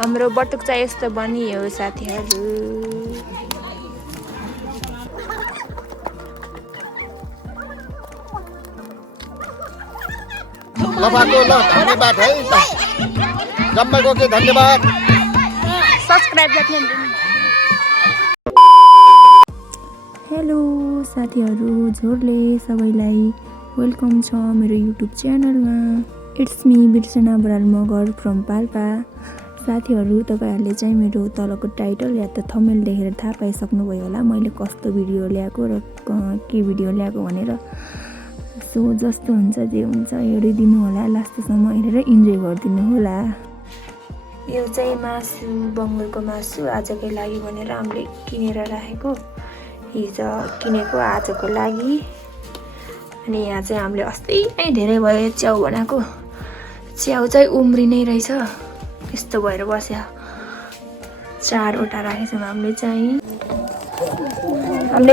हाम्रो बटुक चाहिँ यस्तो बनियो साथीहरू। धन्यवाद है जम्माको के धन्यवाद सब्स्क्राइब गर्नु। हेलो साथीहरू, झोरले सबैलाई वेलकम छ मेरो युट्युब च्यानलमा। It's me Birsana Baral Magar from Palpa. साथीहरू, तपाईँहरूले चाहिँ मेरो तलको टाइटल या त थम्बनेल देखेर थाहा पाइसक्नुभयो होला मैले कस्तो भिडियो ल्याएको र के भिडियो ल्याएको भनेर। सो जस्तो हुन्छ जे हुन्छ हेरिदिनु होला, लास्टसम्म हेरेर इन्जोय गरिदिनु होला। यो चाहिँ मासु, बङ्गालको मासु आजकै लागि भनेर हामीले किनेर राखेको, हिजो किनेको आजको लागि। अनि यहाँ चाहिँ हामीले अस्ति नै धेरै भयो च्याउ बनाएको, च्याउ चाहिँ उम्रिनै रहेछ, यस्तो भएर बस्यो। 4वटा राखेछौँ हामीले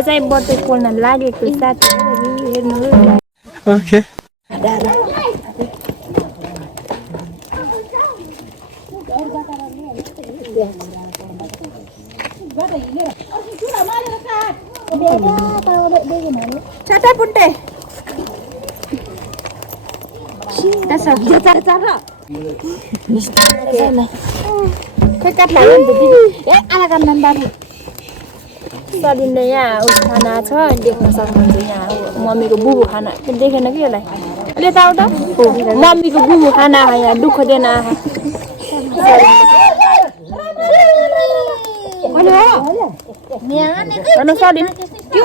चाहिँ बटुक पोल्न लागेको साथीहरू हेर्नु। ओके चाटा पुट्टे सलिने यहाँ खाना छ, देख्न सक्नुहुन्छ। यहाँ मम्मीको बुबु खाना देखेन कि यसलाई यताउता मम्मीको बुबु खाना यहाँ दुःख दिएन। सलिन के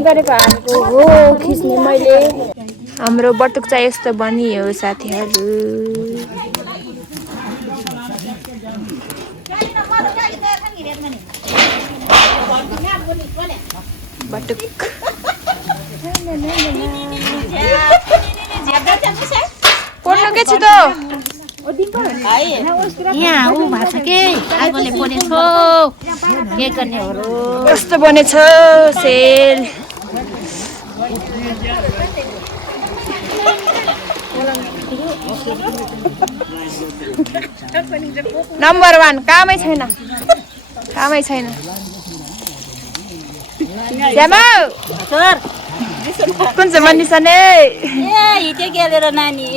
गरेको हातको हो खिच्ने मैले। हाम्रो बटुक चाहिँ यस्तो बनियो साथीहरू। बटुक पोल्नु के छु त यहाँ ऊ भएको छ के आगोले बनेको के गर्ने हो र कस्तो बनेछ सेल। नम्बर 1 कामै छैन, कामै छैन। सर कुन चाहिँ मनिषा नै हिटे गेलेर नानी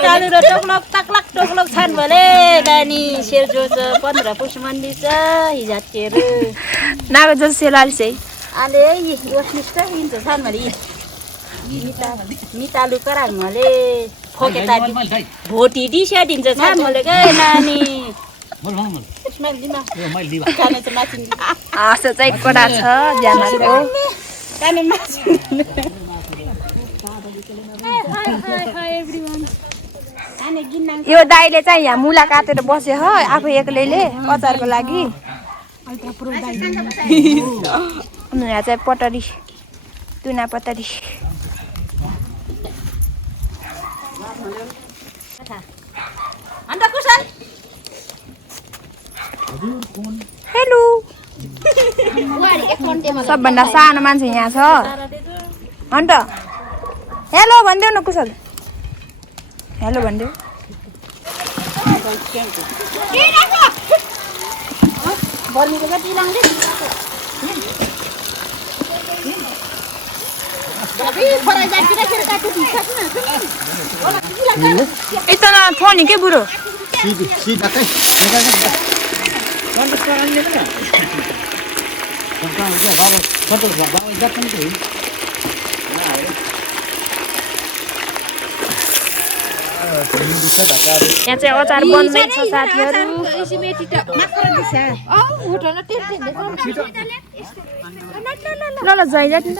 चालु र टोक्लक तक्लक टोक्लक छन् भले नानी शेर जो छ 15 पुस मन्दिर छ हिजात केर नागो जो सेलाली चाहिँ आले यसनिष्ठ हिन्छ छन् भले मितालु कराङ भले फोकेता भोटी डिसा दिन्छ छन् भले के नानी उसमा दिमा खाने त माछिन आशा चाहिँ कडा छ ज्यामाको काने माछिन यो दाइले चाहिँ यहाँ मुला काटेर बस्यो हो आफू एक्लैले अचारको लागि। यहाँ चाहिँ पटरी तुना पटरी। हेलो सबभन्दा सानो मान्छे यहाँ छ अन्त हेलो भनिदेऊ न कुशल, हेलो भनिदेऊ। यता न नि के बुढो यहाँ चाहिँ अचार बन्दैछ साथीहरू। ल ल जाइजा नि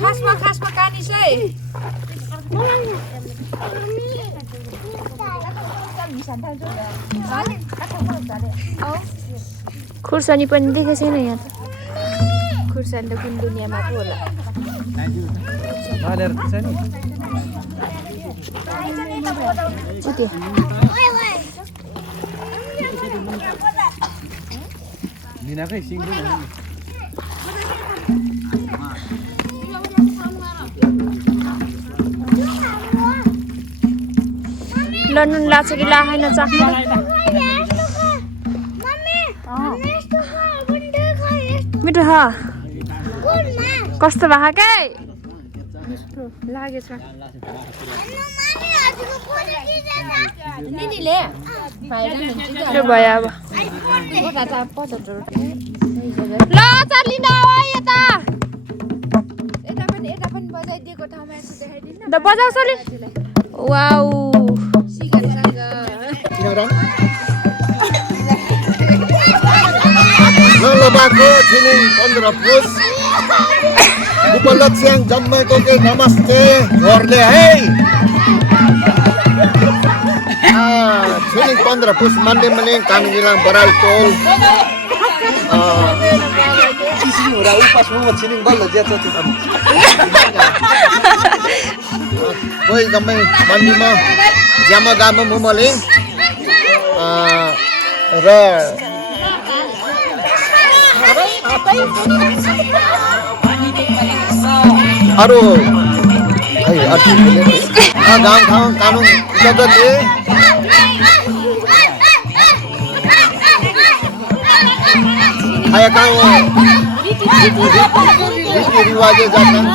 खासमा कानी चाहिँ खुर्सानी पनि देखेको छैन यहाँ त खुर्सानी त कुन दुनियाँमा पो होला ल नुन लाग्छ कि लाएन चाख्नु मिठो छ कस्तो भएको के लागेछ त्यो भयो अब ल चालिन यता बजाउ चलि wow Lalabago, Chining, 15 push. Bupalat siyang Jamay ko kay Namaste. Horde, hey! Chining 15 push. Mandi maning kami nilang baral tol. Chining ura upas mo chining bala jet sa tukam. Koy Jamay mandi mo. Jama gama mo maling. अरू गाउँ ठाउँ कानुन जगतले रीतिरिवाज जान्छन्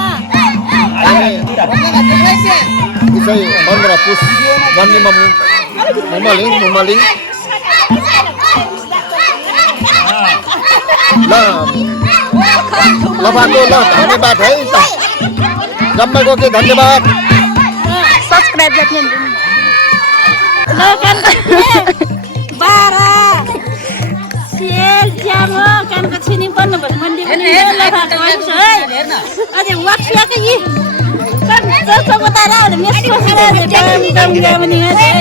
त्यसै 15 पुस भन्नेमा मुमलिङ लबाको ल धन्यवाद है त जम्माको के धन्यवाद सब्स्क्राइब गर्नु ल बारा सेल जामो कानको छिनी पर्नु भन्छ मन्डी पनि ल भएको हुन्छ है अझै वाक्सिया के यी कम जस्तो बतारा मेसो खाना दम गाउने है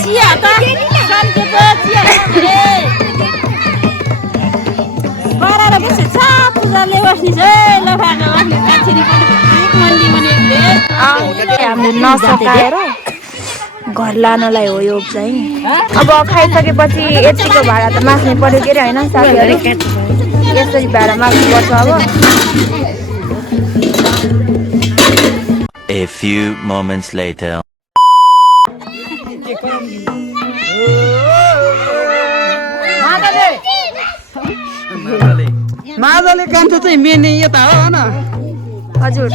चिया त कानको त चिया रे बारा र बस छ पूजाले बस्नी चाहिँ ल भएको अनि काछरी पनि मन्डी मने हामीले नसकाएर घर लानलाई हो यो चाहिँ अब खाइसकेपछि यतिको भाडा त माग्नु पर्यो के अरे होइन साथीहरू यसरी भाडा माग्नुपर्छ अब A few moments later. माजाले कान्छ चाहिँ मेन यता हो न हजुर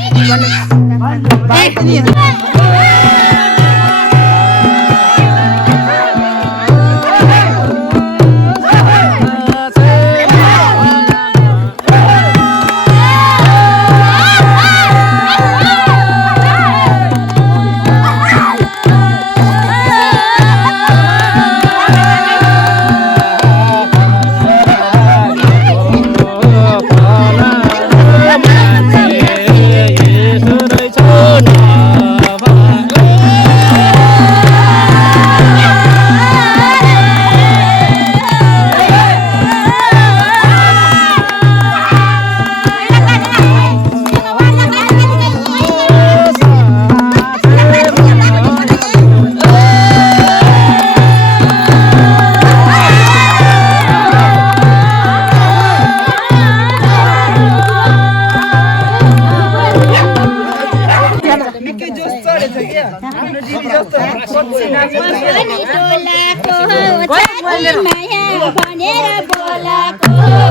माया भनेर बोलाको